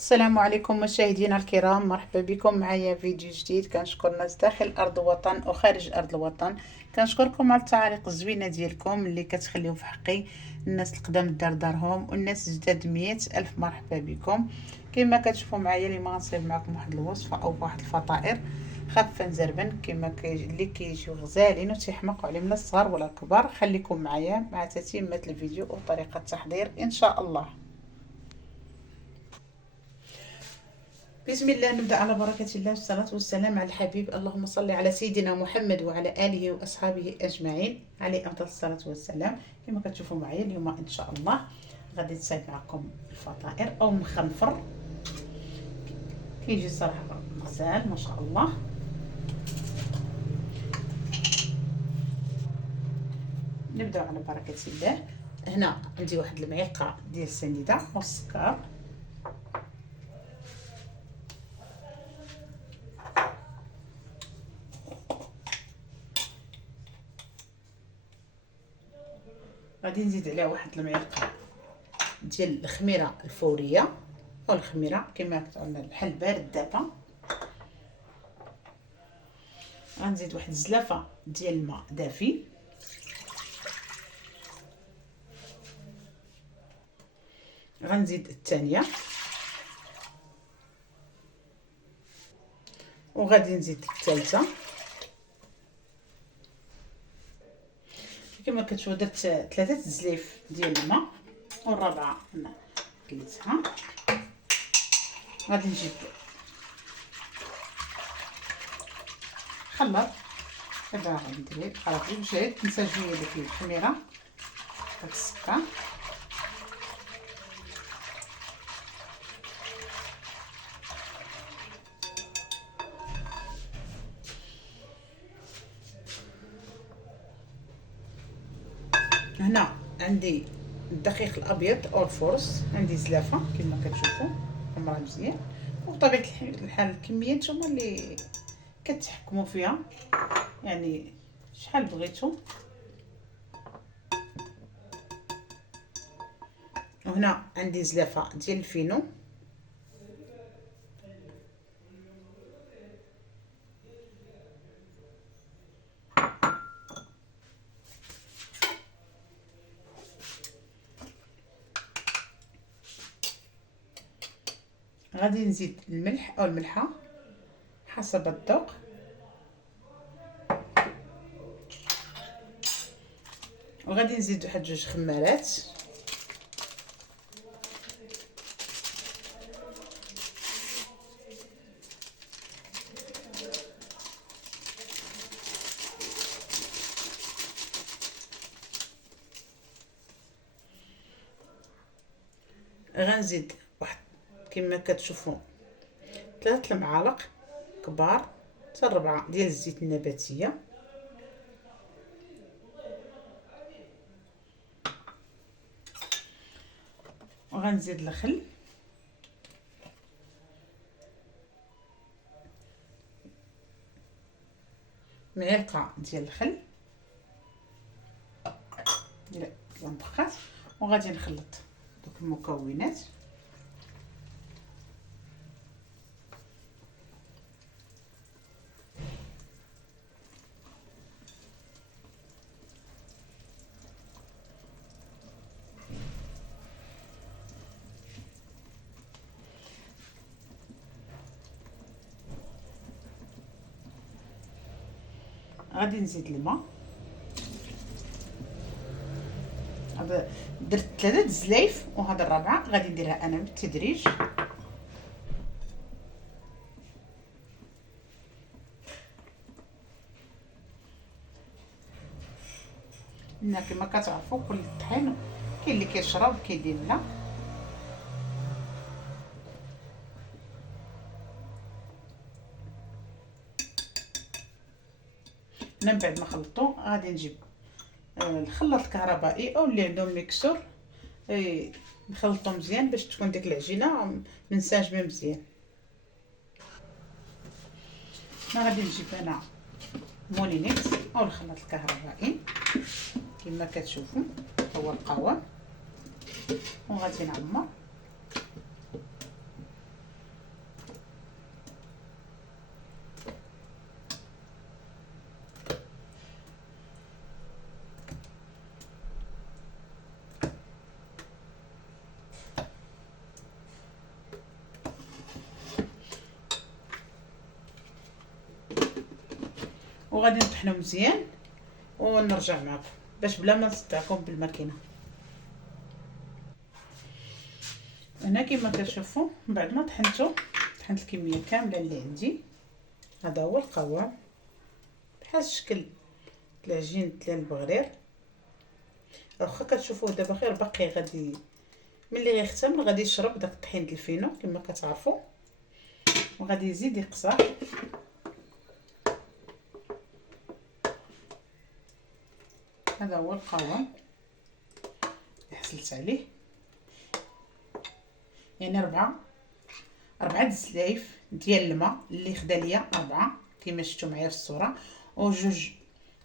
السلام عليكم مشاهدينا الكرام، مرحبا بكم معايا فيديو جديد. كنشكر الناس داخل ارض الوطن وخارج ارض الوطن. كنشكركم على التعاليق الزوينه ديالكم اللي كتخليو في حقي. الناس القدام دار دارهم والناس الجداد 100 الف مرحبا بكم. كما كتشوفوا معايا اليوم غنصايب معكم واحد الوصفه او واحد الفطائر خفه نزربن اللي كيجيو غزالين وتيحمقوا عليهم لا الصغار ولا الكبار. خليكم معايا مع تتمه الفيديو وطريقه التحضير ان شاء الله. بسم الله، نبدأ على بركة الله والصلاة والسلام على الحبيب. اللهم صل على سيدنا محمد وعلى آله وأصحابه أجمعين عليه أفضل الصلاة والسلام. كما كتشوفوا معايا اليوم إن شاء الله غادي نصايب معكم الفطائر أو مخنفر. كيجي صراحة غزال ما شاء الله. نبدأ على بركة الله. هنا عندي واحد المعلقة ديال السنيدة والسكر، غادي نزيد عليها واحد المعلقه ديال الخميره الفوريه او الخميره كما كتعرفوا الحل بارد دابا. غنزيد واحد الزلافه ديال الماء دافي، غنزيد الثانيه، وغادي نزيد الثالثه. كما كتشوفوا درت 3 زليف ديال الماء والرابعه انا كليتها. غادي نجيب خلاط دابا غادي ندير خلاطي باش تنسى شويه ديك الخميره داك السكر. هنا عندي الدقيق الابيض او الفرص، عندي زلافه كما كتشوفوا حمرا مزيان، وبطبيعه الحال الكميه نتوما اللي كتحكموا فيها، يعني شحال بغيتو. وهنا عندي زلافه ديال الفينو، غادي نزيد الملح او الملحه حسب الذوق، وغادي نزيد واحد 2 خمارات، غنزيد واحد كما كتشوفوا 3 المعالق كبار حتى 4 ديال الزيت النباتيه، وغنزيد الخل، معلقه ديال الخل ديال البخات، وغادي نخلط دوك المكونات. غادي نزيد الماء، هذا درت 3 زلايف وهذا الرابعه غادي نديرها انا بالتدريج. هنا كما كتعرفوا كل الطحين كاين اللي كيشرب كاين اللي لا. من بعد ما خلطو غادي نجيب الخلاط الكهربائي او اللي عندهم ميكسور، نخلطو مزيان باش تكون ديك العجينه منسجمه مزيان. ما غادي نجيب انا مولينكس او الخلاط الكهربائي كما كتشوفوا هو القوام، وغادي نعمر وغادي نطحنو مزيان ونرجع معكم باش بلا ما نصدعكم بالماكينه. هنا كما كتشوفوا بعد ما طحنت الكميه كامله اللي عندي، هذا هو القوام بحال شكل العجين ديال البغرير. واخا كتشوفوه دابا غير باقي غادي ملي غيختمر غادي يشرب داك الطحين ديال الفينو كما كتعرفوا، وغادي يزيد يقصر. هذا هو القوام اللي حصلت عليه، يعني ربعة الزلايف ديال الماء اللي خدا ليا 4 كما شفتوا معايا في الصوره، وجوج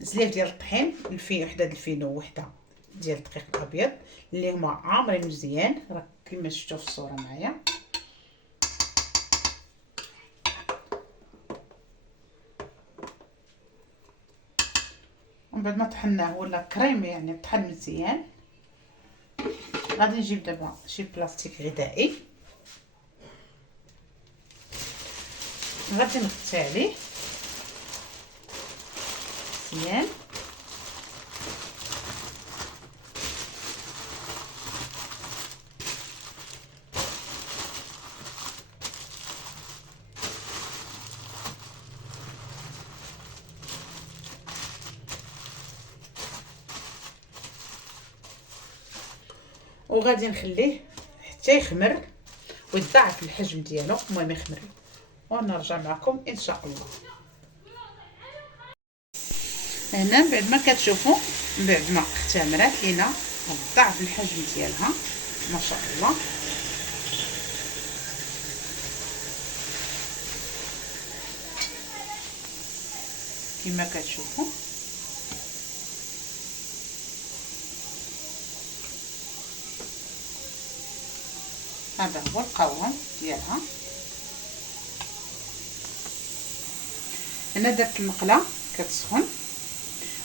زلايف ديال الطحين، وحده ديال الفينو وحده ديال الدقيق الابيض اللي هما عامرين مزيان راه كما شفتوا في الصوره معايا. ومن بعد ما طحناه ولا كريم يعني طحن مزيان، غادي نجيب دابا شي بلاستيك غذائي غادي نغطي عليه مزيان وغادي نخليه حتى يخمر ويتضاعف الحجم ديالو. المهم يخمر ونرجع معكم ان شاء الله. هنا بعد ما كتشوفوا بعد ما اختمرات لينا ضاعف الحجم ديالها ما شاء الله. كما كتشوفوا هذا هو القوام ديالها. انا درت المقله كتسخن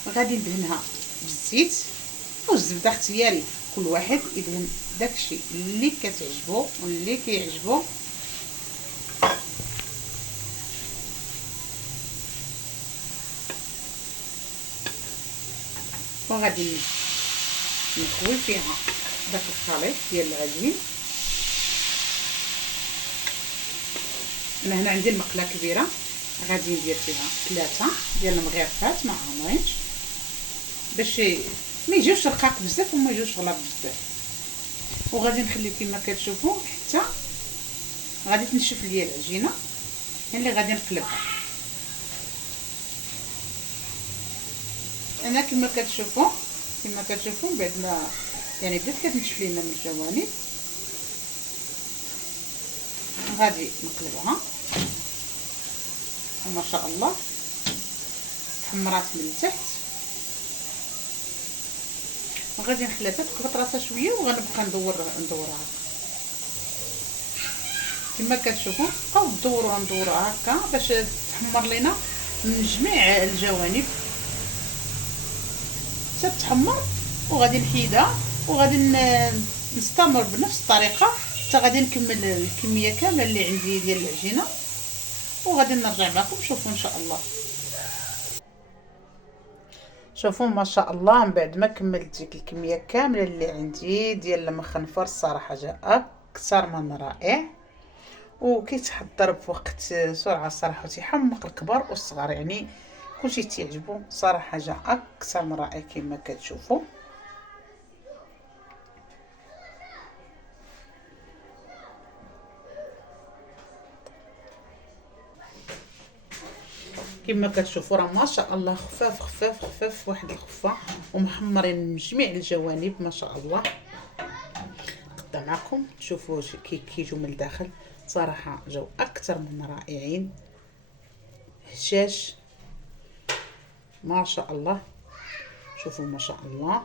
وغادي ندهنها بالزيت والزبده اختياري، كل واحد يدهن داكشي اللي كتعجبو واللي كيعجبو. وغادي نخوي فيها داك الخليط ديال العجين. انا هنا عندي المقله كبيره غادي ندير فيها 3 ديال المغرفات ما عامرينش باش ما يجيوش رقاق بزاف وما يجوش غلاظ بزاف. وغادي نخليه كما كتشوفوا حتى غادي تنشف ليا العجينه اللي غادي نقلبها. انا كما كتشوفوا بعد ما يعني بدات كتنشف لينا من الجوانب غادي نقلبها وما شاء الله تحمرات من التحت. وغادي نخليها تقلط راسها شويه وغنبقى ندورها كما كتشوفوا. بقاو ندوروها هكا باش تحمر لينا من جميع الجوانب حتى تحمر. وغادي نحيدها وغادي نستمر بنفس الطريقه حتى غادي نكمل الكميه كامله اللي عندي ديال العجينه وغادي نرجع معكم. شوفوا ان شاء الله. شوفوا ما شاء الله من بعد ما كملت ديك الكميه كامله اللي عندي ديال المخنفر الصراحه جاء اكثر من رائع وكيتحضر بوقت سرعه الصراحه وتيحمق الكبار والصغار يعني كلشي تيعجبو صراحه جاء اكثر من رائع كما كتشوفوا. كما كتشوفوا راه ما شاء الله خفاف واحد الخفه ومحمرين من جميع الجوانب ما شاء الله. نقطع معكم تشوفوا كيجوا من الداخل صراحه جاو اكثر من رائعين هشاش ما شاء الله. شوفوا ما شاء الله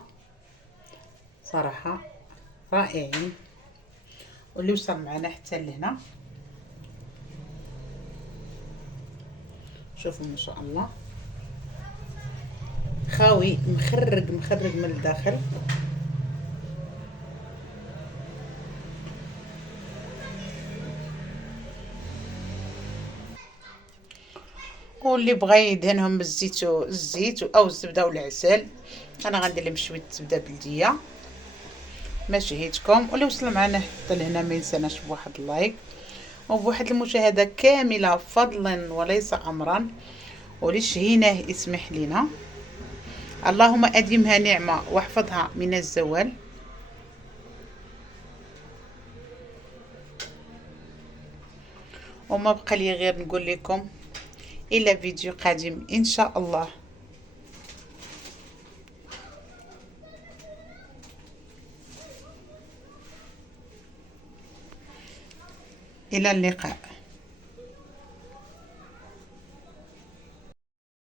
صراحه رائعين. واللي وصل معنا حتى لهنا شوفوا ما شاء الله خاوي مخرج من الداخل. واللي بغى يدهنهم بالزيت او الزبده والعسل. انا غندير لهم شويه زبده بلديه. ما شهيتكم، واللي وصل معنا حتى لهنا ما ينساناش بواحد اللايك وبواحد المشاهده كامله فضلا وليس امرا، واللي شهيناه يسمح لنا. اللهم اديمها نعمه واحفظها من الزوال. وما بقى لي غير نقول لكم الى فيديو قادم ان شاء الله. الى اللقاء.